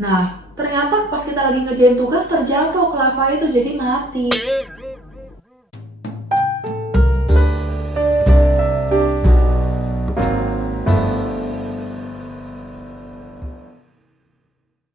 Nah, ternyata pas kita lagi ngerjain tugas terjatuh ke lava itu jadi mati.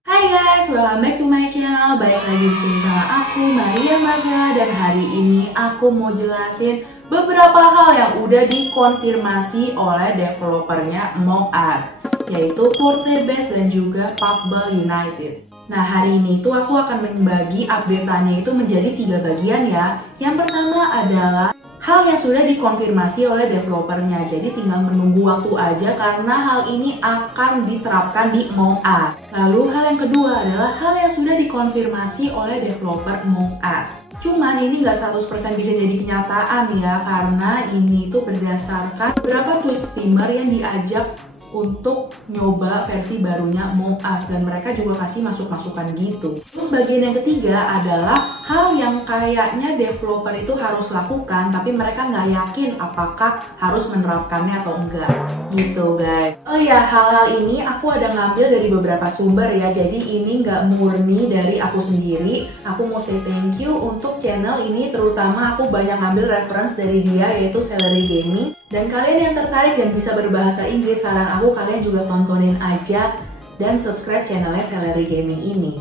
Hai guys, welcome back to my channel. Balik lagi di sini sama aku, Maria Marcella, dan hari ini aku mau jelasin beberapa hal yang udah dikonfirmasi oleh developernya Among Us, yaitu Forte Base dan juga Pubball United. Nah, hari ini tuh aku akan membagi update-annya itu menjadi 3 bagian ya. Yang pertama adalah hal yang sudah dikonfirmasi oleh developernya, jadi tinggal menunggu waktu aja karena hal ini akan diterapkan di Among Us. Lalu hal yang kedua adalah hal yang sudah dikonfirmasi oleh developer Among Us. Cuman ini nggak 100% bisa jadi kenyataan ya, karena ini tuh berdasarkan beberapa Twitch streamer yang diajak untuk nyoba versi barunya Among Us, dan mereka juga kasih masukan gitu. Terus bagian yang ketiga adalah hal yang kayaknya developer itu harus lakukan tapi mereka nggak yakin apakah harus menerapkannya atau enggak gitu guys. Oh ya, hal-hal ini aku ada ngambil dari beberapa sumber ya, jadi ini nggak murni dari aku sendiri. Aku mau say thank you untuk channel ini, terutama aku banyak ngambil reference dari dia, yaitu Celery Gaming. Dan kalian yang tertarik dan bisa berbahasa Inggris, saran aku kalian juga tontonin aja dan subscribe channelnya Celery Gaming ini.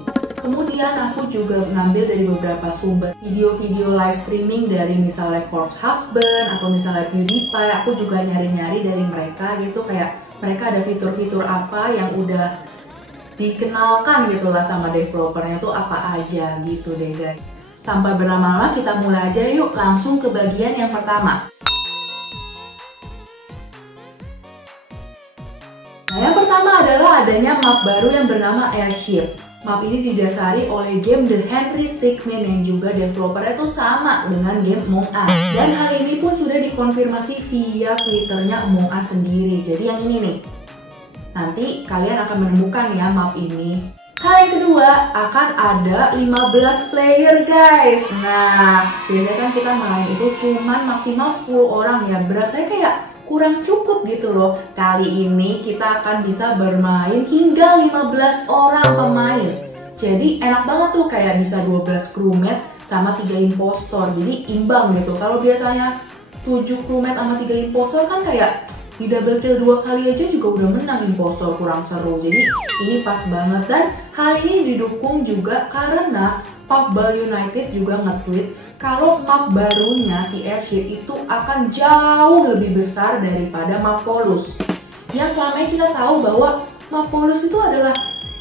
Kemudian aku juga ngambil dari beberapa sumber video-video live streaming dari misalnya Corpse Husband atau misalnya PewDiePie. Aku juga nyari-nyari dari mereka gitu, kayak mereka ada fitur-fitur apa yang udah dikenalkan gitulah sama developernya tuh apa aja gitu deh guys. Tanpa berlama-lama kita mulai aja yuk, langsung ke bagian yang pertama. Nah, yang pertama adalah adanya map baru yang bernama Airship. Map ini didasari oleh game The Henry Stickmin yang juga developernya tuh sama dengan game Among Us. Dan hal ini pun sudah dikonfirmasi via Twitternya Among Us sendiri. Jadi yang ini nih, nanti kalian akan menemukan ya map ini. Hal yang kedua, akan ada 15 player guys. Nah, biasanya kan kita main itu cuman maksimal 10 orang ya. Berasanya kayak kurang cukup gitu loh. Kali ini kita akan bisa bermain hingga 15 orang pemain. Jadi enak banget tuh, kayak bisa 12 crewmate sama 3 impostor. Jadi imbang gitu. Kalau biasanya 7 crewmate sama 3 impostor kan kayak di double kill 2 kali aja juga udah menang impostor, kurang seru. Jadi ini pas banget, dan hal ini didukung juga karena Pubball United juga nge-tweet kalau map barunya si Airship itu akan jauh lebih besar daripada map Polus. Yang selama ini kita tahu bahwa map Polus itu adalah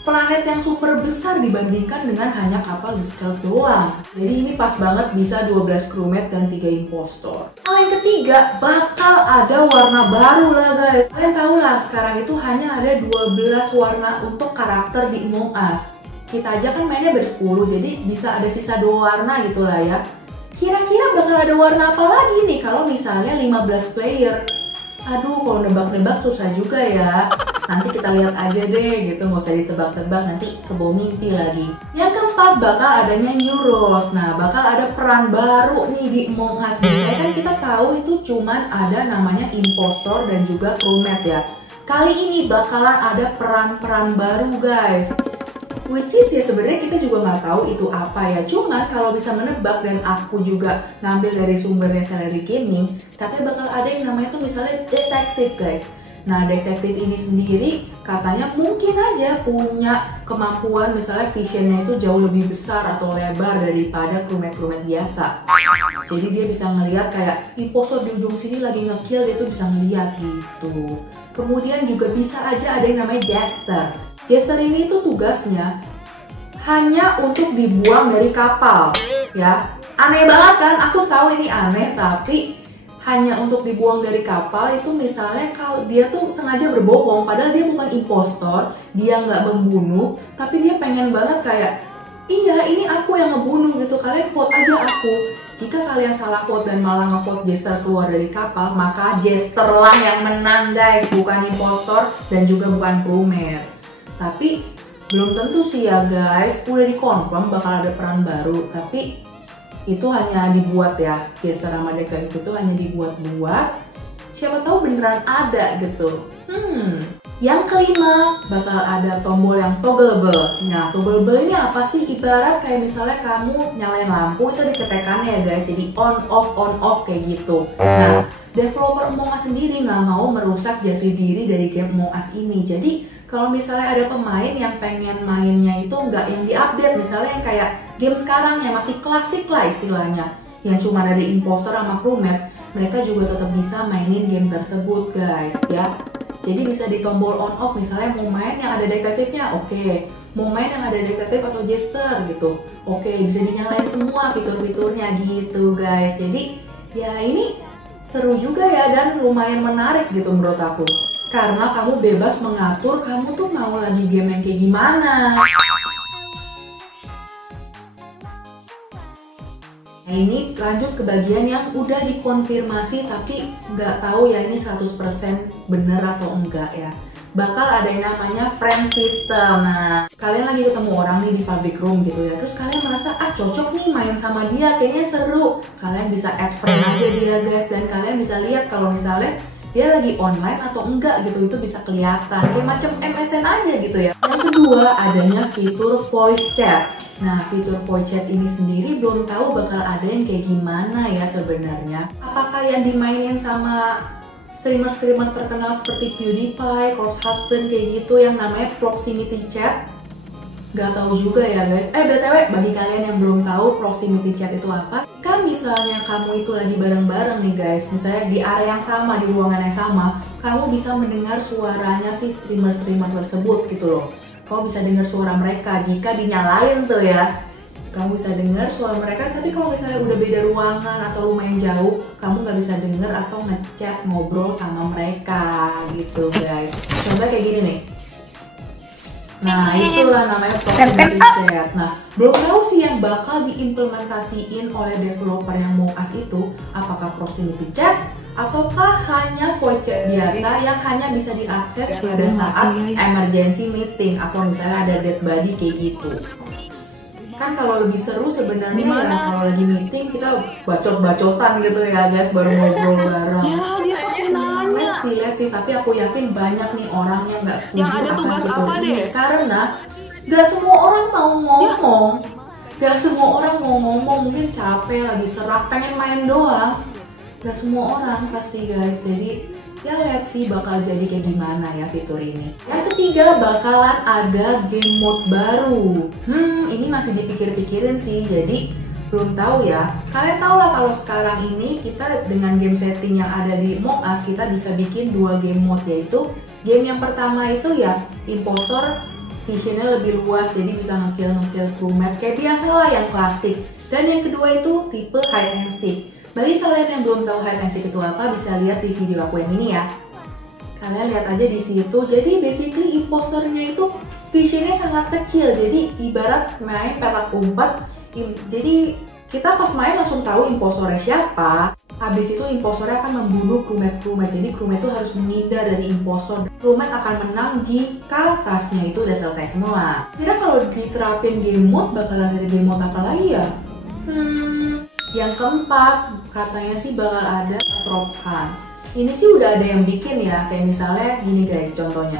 planet yang super besar dibandingkan dengan hanya kapal di Stealth doang. Jadi ini pas banget bisa 12 crewmate dan 3 impostor. Hal yang ketiga, bakal ada warna baru lah guys. Kalian tahu lah, sekarang itu hanya ada 12 warna untuk karakter di Among Us. Kita aja kan mainnya ber-10, jadi bisa ada sisa 2 warna gitu lah ya. Kira-kira bakal ada warna apa lagi nih kalau misalnya 15 player? Aduh, kalau nebak-nebak susah juga ya. Nanti kita lihat aja deh gitu, nggak usah ditebak-tebak, nanti kebawa mimpi lagi. Yang keempat, bakal adanya new roles. Nah, bakal ada peran baru nih di Among Us. Biasanya kan kita tahu itu cuman ada namanya impostor dan juga crewmate ya. Kali ini bakalan ada peran-peran baru guys. Which is ya sebenarnya kita juga nggak tahu itu apa ya. Cuman kalau bisa menebak, dan aku juga ngambil dari sumbernya Celery Gaming, katanya bakal ada yang namanya tuh misalnya detektif guys. Nah, detektif ini sendiri katanya mungkin aja punya kemampuan misalnya visionnya itu jauh lebih besar atau lebar daripada crewmate-crewmate biasa. Jadi dia bisa ngelihat kayak impostor di ujung sini lagi nge-kill, dia tuh bisa ngeliat gitu. Kemudian juga bisa aja ada yang namanya Jester. Jester ini tuh tugasnya hanya untuk dibuang dari kapal ya. Aneh banget kan? Aku tahu ini aneh, tapi hanya untuk dibuang dari kapal itu misalnya kalau dia tuh sengaja berbohong padahal dia bukan impostor, dia nggak membunuh, tapi dia pengen banget kayak iya ini aku yang ngebunuh gitu, kalian vote aja aku. Jika kalian salah vote dan malah ngevote Jester keluar dari kapal, maka Jester lah yang menang guys, bukan impostor dan juga bukan crewmate. Tapi belum tentu sih ya guys, udah dikonfirm bakal ada peran baru, tapi itu hanya dibuat ya. Jester sama detektif itu hanya dibuat-buat. Siapa tahu beneran ada gitu. Yang kelima, bakal ada tombol yang toggleable. Nah, toggleable ini apa sih? Ibarat kayak misalnya kamu nyalain lampu itu dicetekannya ya guys, jadi on off kayak gitu. Nah, developer Among Us sendiri nggak mau merusak jati diri dari game Among Us ini. Jadi kalau misalnya ada pemain yang pengen mainnya itu nggak yang diupdate, misalnya yang kayak game sekarang yang masih klasik lah istilahnya, yang cuma ada imposter sama crewmate, mereka juga tetap bisa mainin game tersebut guys ya. Jadi bisa di tombol on off, misalnya mau main yang ada detektifnya, oke. Mau main yang ada detektif atau jester gitu, oke. Bisa dinyalain semua fitur-fiturnya gitu guys. Jadi ya ini seru juga ya dan lumayan menarik gitu menurut aku. Karena kamu bebas mengatur kamu tuh mau lagi game yang kayak gimana. Nah, ini lanjut ke bagian yang udah dikonfirmasi tapi nggak tahu ya ini 100% bener atau enggak ya. Bakal ada yang namanya friend system. Nah, kalian lagi ketemu orang nih di public room gitu ya. Terus kalian merasa cocok nih main sama dia, kayaknya seru. Kalian bisa add friend aja dia guys, dan kalian bisa lihat kalau misalnya dia lagi online atau enggak gitu, itu bisa kelihatan. Kayak macam MSN aja gitu ya. Yang kedua, adanya fitur voice chat. Nah, fitur voice chat ini sendiri belum tahu bakal ada yang kayak gimana ya sebenarnya. Apakah yang dimainin sama streamer-streamer terkenal seperti PewDiePie, Corpse Husband kayak gitu yang namanya proximity chat? Gak tahu juga ya guys. BTW, bagi kalian yang belum tahu proximity chat itu apa, kan misalnya kamu itu lagi bareng-bareng nih guys, misalnya di area yang sama, di ruangan yang sama, kamu bisa mendengar suaranya si streamer-streamer tersebut gitu loh. Kamu bisa dengar suara mereka jika dinyalain tuh ya. Kamu bisa dengar suara mereka, tapi kalau misalnya udah beda ruangan atau lumayan jauh, kamu nggak bisa dengar atau ngechat ngobrol sama mereka gitu guys. Contohnya kayak gini nih. Nah, itulah namanya proximity chat. Nah, belum tahu sih yang bakal diimplementasiin oleh developer yang Among Us itu, apakah proximity chat ataukah hanya voice chat biasa yang hanya bisa diakses pada saat emergency meeting atau misalnya ada dead body kayak gitu. Kan kalau lebih seru sebenarnya ya kalau lagi meeting kita bacot-bacotan gitu ya guys, baru ngobrol bareng. Ya, dia pakai nanya. Lihat sih, tapi aku yakin banyak nih orang yang nggak setuju Yang ada tugas fitur apa ini deh? karena nggak semua orang mau ngomong. Nggak semua orang mau ngomong, mungkin capek, lagi serak, pengen main doang. Gak semua orang pasti guys, jadi ya lihat sih bakal jadi kayak gimana ya fitur ini. Yang ketiga, bakalan ada game mode baru. Ini masih dipikir-pikirin sih, jadi belum tahu ya. Kalian tahu lah kalau sekarang ini kita dengan game setting yang ada di Among Us, kita bisa bikin 2 game mode, yaitu game yang pertama itu ya impostor, visionnya lebih luas, jadi bisa ngekill crewmate kayak biasa lah yang klasik. Dan yang kedua itu tipe hide and seek. Bagi kalian yang belum tahu hide and seek itu apa, bisa lihat di video aku yang ini ya. Kalian lihat aja di situ. Jadi basically imposternya itu visionnya sangat kecil. Jadi ibarat main petak umpet. Jadi kita pas main langsung tahu imposternya siapa. Habis itu imposternya akan membunuh crewmate. Jadi crewmate itu harus menghindar dari impostor. Crewmate akan menang jika tasnya itu udah selesai semua. Kira kalau diterapin game mode bakalan ada game mode apa lagi ya? Yang keempat, katanya sih bakal ada prop hunt. Ini sih udah ada yang bikin ya, kayak misalnya gini guys contohnya.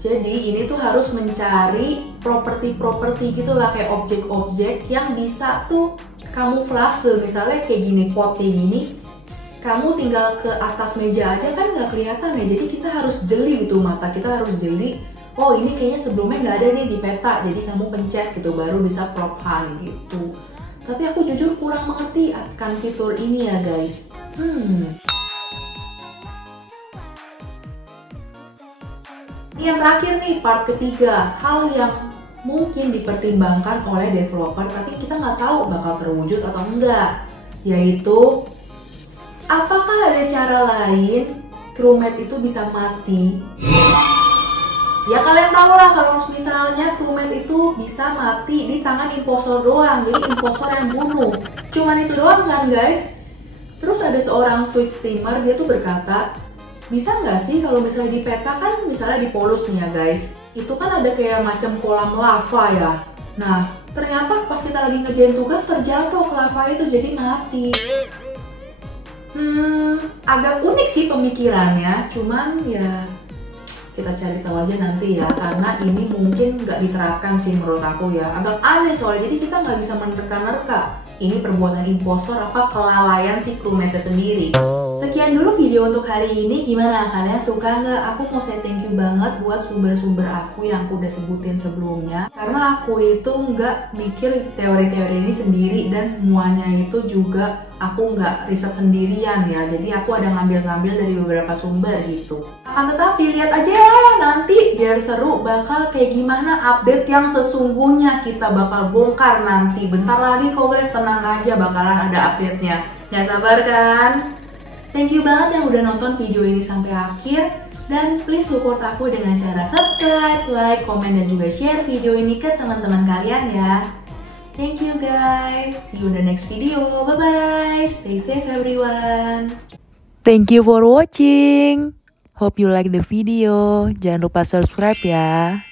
Jadi ini tuh harus mencari properti gitu lah, kayak objek-objek yang bisa tuh kamuflase. Misalnya kayak gini, pot kayak gini, kamu tinggal ke atas meja aja kan nggak kelihatan ya. Jadi kita harus jeli gitu, mata kita harus jeli. Oh ini kayaknya sebelumnya nggak ada nih di peta, jadi kamu pencet gitu baru bisa prop hunt gitu. Tapi aku jujur kurang mengerti akan fitur ini ya guys. Ini yang terakhir nih, part ketiga. Hal yang mungkin dipertimbangkan oleh developer tapi kita nggak tahu bakal terwujud atau enggak. Yaitu, apakah ada cara lain crewmate itu bisa mati? Ya kalian tau lah kalau misalnya crewmate itu bisa mati di tangan impostor doang. Jadi impostor yang bunuh. Cuman itu doang kan guys. Terus ada seorang Twitch streamer, dia tuh berkata, bisa nggak sih kalau misalnya di peta kan misalnya di Polus nih ya guys, itu kan ada kayak macam kolam lava ya. Nah ternyata pas kita lagi ngerjain tugas terjatuh ke lava itu jadi mati. Agak unik sih pemikirannya, cuman ya Kita cari tahu aja nanti ya, karena ini mungkin nggak diterapkan sih menurut aku ya. Agak aneh soalnya, jadi kita nggak bisa menerka-nerka ini perbuatan impostor apa kelalaian si crewmate sendiri. Sekian dulu video untuk hari ini. Gimana, kalian suka nggak? Aku mau say thank you banget buat sumber-sumber aku yang aku udah sebutin sebelumnya, karena aku itu nggak mikir teori-teori ini sendiri, dan semuanya itu juga aku nggak riset sendirian ya. Jadi aku ada ngambil-ngambil dari beberapa sumber gitu. Akan tetapi lihat aja ya nanti, biar seru bakal kayak gimana update yang sesungguhnya kita bakal bongkar nanti. Bentar lagi kok guys, tenang aja, bakalan ada update-nya. Gak sabar kan? Thank you banget yang udah nonton video ini sampai akhir. Dan please support aku dengan cara subscribe, like, komen, dan juga share video ini ke teman-teman kalian ya. Thank you guys. See you in the next video. Bye-bye. Stay safe everyone. Thank you for watching. Hope you like the video. Jangan lupa subscribe ya.